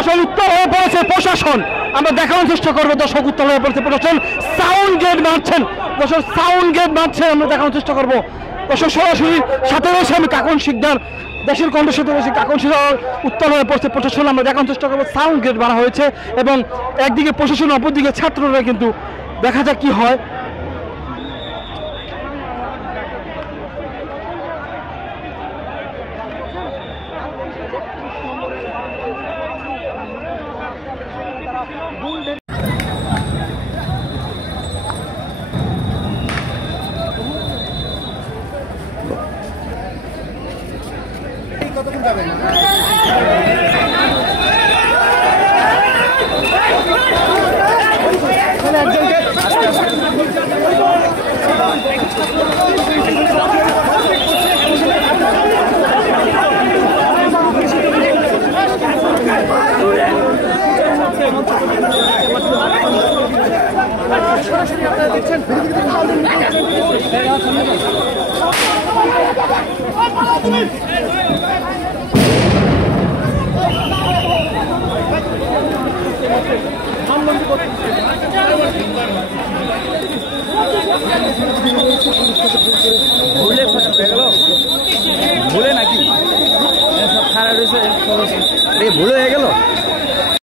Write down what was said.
দর্শক উত্তর হয়ে পড়েছে প্রশাসন, আমরা দেখানোর চেষ্টা করবো দর্শক উত্তর হয়ে পড়েছে প্রশাসন, সাউন্ড গেট মারছেন দর্শক, সাউন্ড গেট মারছেন, আমরা দেখানোর চেষ্টা করবো দর্শক সরাসরি। সাথে রয়েছে আমি কাকন শিকদার, দেশের কণ্ঠের সাথে রয়েছে কাকন শিকদার। উত্তর হয়ে পড়ছে প্রশাসন, আমরা দেখানোর চেষ্টা করবো সাউন্ড গেট মারা হয়েছে এবং একদিকে প্রশাসন অপরদিকে ছাত্ররা, কিন্তু দেখা যাক কি হয়। কতক্ষণ যাবেন? সরাসরি আপনারা দেখছেন